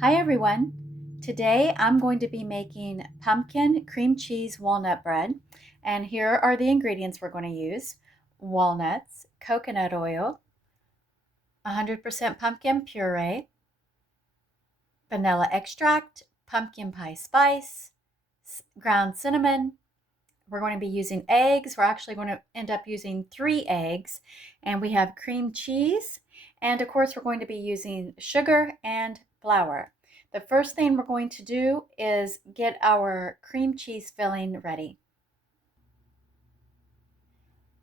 Hi everyone. Today I'm going to be making pumpkin cream cheese walnut bread. And here are the ingredients we're going to use. Walnuts, coconut oil, 100% pumpkin puree, vanilla extract, pumpkin pie spice, ground cinnamon. We're going to be using eggs. We're actually going to end up using 3 eggs. And we have cream cheese. And of course, we're going to be using sugar and flour. The first thing we're going to do is get our cream cheese filling ready.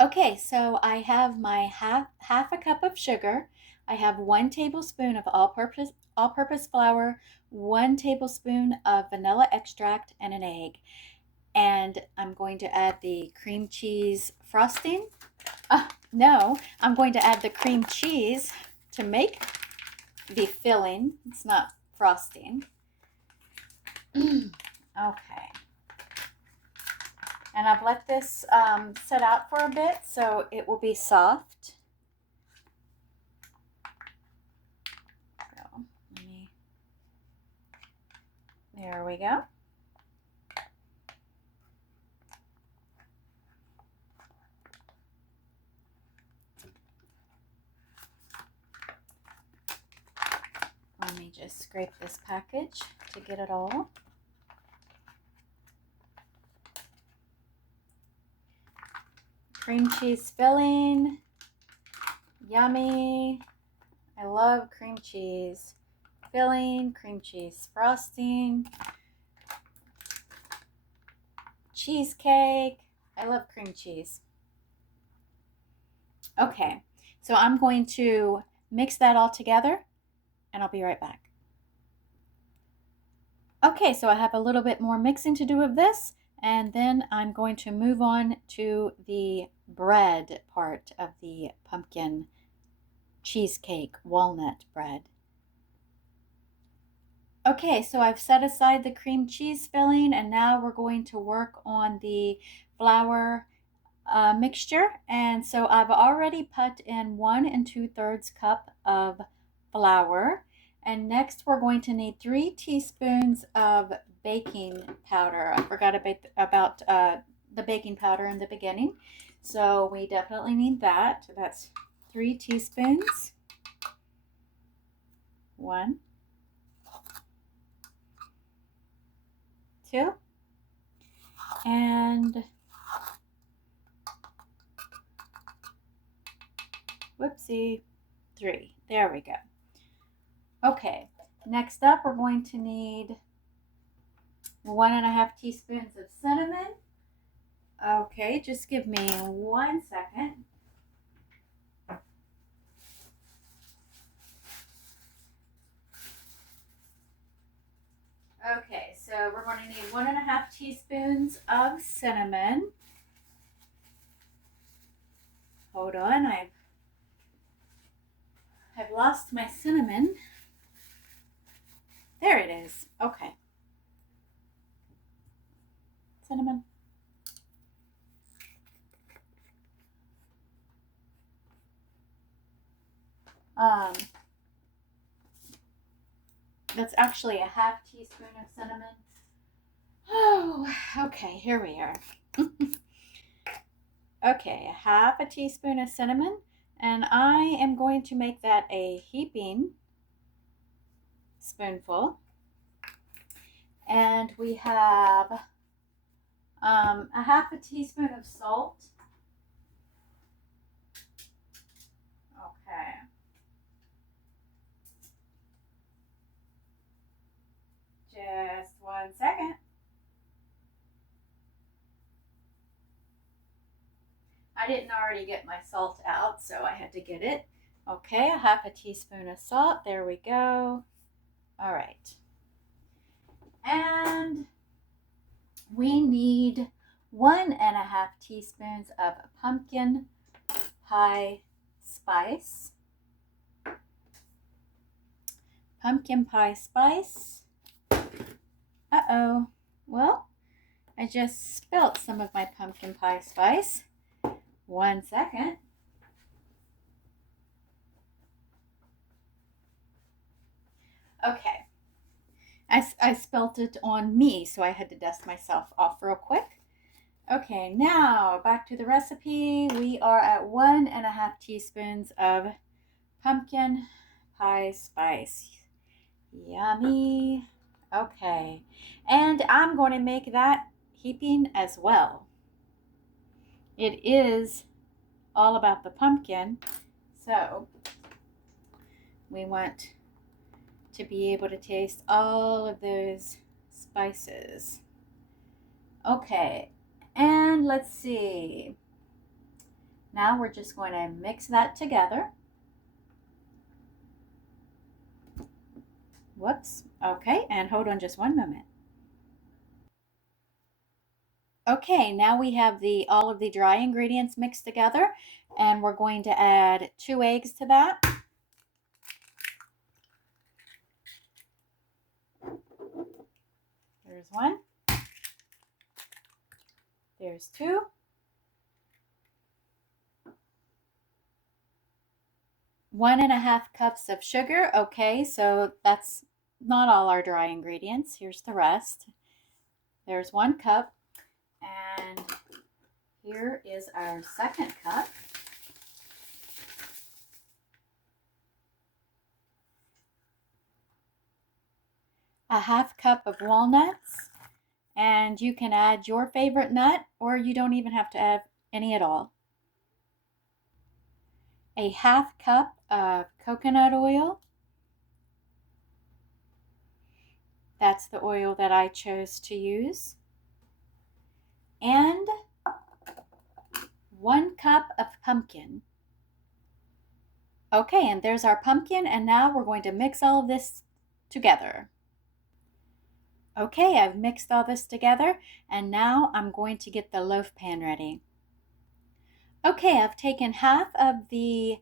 Okay, so I have my half a cup of sugar. I have 1 tablespoon of all-purpose flour, 1 tablespoon of vanilla extract, and an egg. And I'm going to add the cream cheese frosting. No, I'm going to add the cream cheese to make the filling. It's not frosting. Okay. And I've let this set out for a bit so it will be soft. So, there we go. Let me just scrape this package to get it all. Cream cheese filling. Yummy. I love cream cheese filling, cream cheese frosting, cheesecake. I love cream cheese. Okay, so I'm going to mix that all together and I'll be right back. Okay, so I have a little bit more mixing to do of this, and then I'm going to move on to the bread part of the pumpkin cheesecake walnut bread. Okay, so I've set aside the cream cheese filling, and now we're going to work on the flour mixture. And so I've already put in 1 2/3 cup of flour. And next we're going to need 3 teaspoons of baking powder. I forgot about the baking powder in the beginning. So we definitely need that. That's 3 teaspoons. 1, 2, and whoopsie, 3. There we go. Okay, next up we're going to need 1 1/2 teaspoons of cinnamon. Okay, just give me 1 second. Okay, so we're going to need 1 1/2 teaspoons of cinnamon. Hold on, I've lost my cinnamon. There it is. Okay. Cinnamon. Um, that's actually a 1/2 teaspoon of cinnamon. Oh, okay, here we are. Okay, 1/2 teaspoon of cinnamon, and I am going to make that a heaping spoonful. And we have a 1/2 teaspoon of salt. Okay. Just 1 second. I didn't already get my salt out, so I had to get it. Okay, a 1/2 teaspoon of salt. There we go. All right. And we need 1 1/2 teaspoons of pumpkin pie spice. Pumpkin pie spice. Uh-oh. Well, I just spilt some of my pumpkin pie spice. 1 second. Okay. I spelt it on me, so I had to dust myself off real quick. Okay, now back to the recipe. We are at 1.5 teaspoons of pumpkin pie spice. Yummy. Okay, and I'm going to make that heaping as well. It is all about the pumpkin, so we want to be able to taste all of those spices. Okay, and let's see. Now we're just going to mix that together. Whoops. Okay, and hold on just one moment. Okay, now we have all of the dry ingredients mixed together, and we're going to add 2 eggs to that. There's 1. There's 2. 1.5 cups of sugar. Okay, so that's not all our dry ingredients. Here's the rest. There's 1 cup, and here is our second cup. A 1/2 cup of walnuts, and you can add your favorite nut, or you don't even have to add any at all. A 1/2 cup of coconut oil. That's the oil that I chose to use. And 1 cup of pumpkin. Okay, and there's our pumpkin, and now we're going to mix all of this together. Okay, I've mixed all this together, and now I'm going to get the loaf pan ready. Okay, I've taken half of the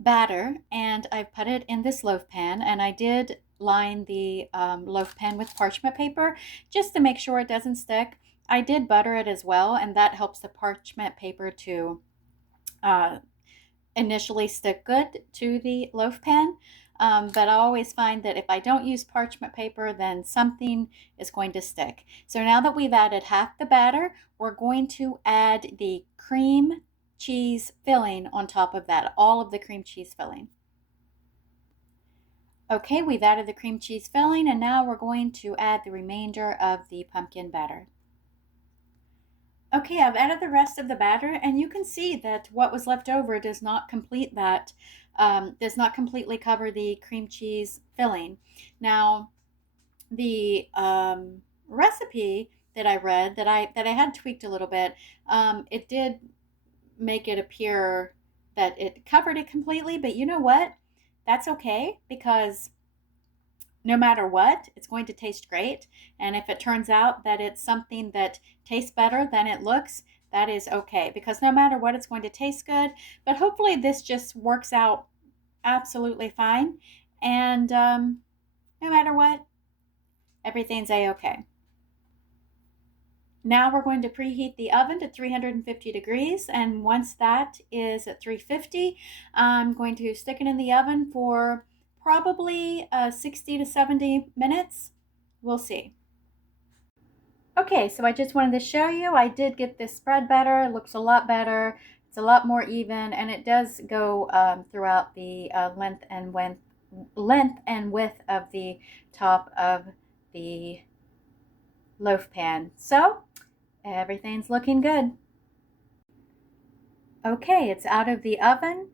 batter and I've put it in this loaf pan, and I did line the loaf pan with parchment paper just to make sure it doesn't stick. I did butter it as well, and that helps the parchment paper to uh, initially stick good to the loaf pan. But I always find that if I don't use parchment paper, then something is going to stick. So now that we've added half the batter, we're going to add the cream cheese filling on top of that, all of the cream cheese filling. Okay, we've added the cream cheese filling, and now we're going to add the remainder of the pumpkin batter. Okay, I've added the rest of the batter, and you can see that what was left over does not complete that, does not completely cover the cream cheese filling. Now, the recipe that I read that I had tweaked a little bit, it did make it appear that it covered it completely, but you know what? That's okay, because no matter what, it's going to taste great. And if it turns out that it's something that tastes better than it looks, that is okay, because no matter what, it's going to taste good. But hopefully, this just works out absolutely fine. And no matter what, everything's a-okay. Now we're going to preheat the oven to 350 degrees, and once that is at 350, I'm going to stick it in the oven for probably 60 to 70 minutes. We'll see. Okay, so I just wanted to show you, I did get this spread better. It looks a lot better. It's a lot more even, and it does go throughout the length and width of the top of the loaf pan. So everything's looking good. Okay, it's out of the oven.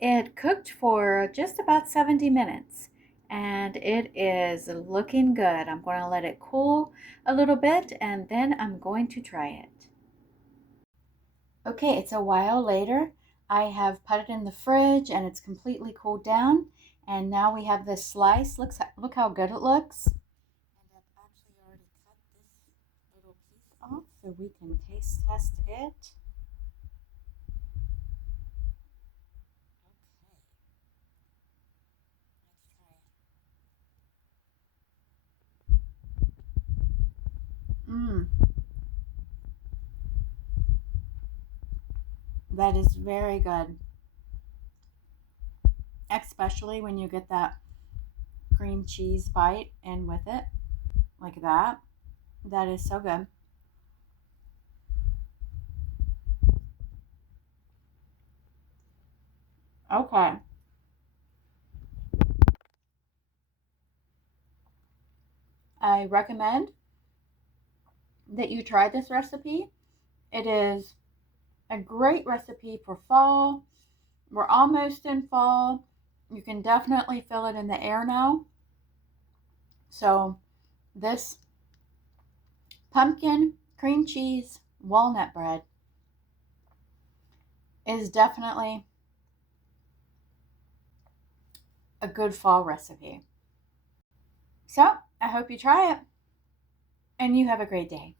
It cooked for just about 70 minutes, and it is looking good. I'm going to let it cool a little bit, and then I'm going to try it. Okay, it's a while later. I have put it in the fridge, and it's completely cooled down. And now we have this slice. Look how good it looks. And I've actually already cut this little piece off so we can taste test it. Mmm, that is very good, especially when you get that cream cheese bite in with it, like that. That is so good. Okay. I recommend that you try this recipe. It is a great recipe for fall. We're almost in fall. You can definitely feel it in the air now. So, this pumpkin cream cheese walnut bread is definitely a good fall recipe. So, I hope you try it and you have a great day.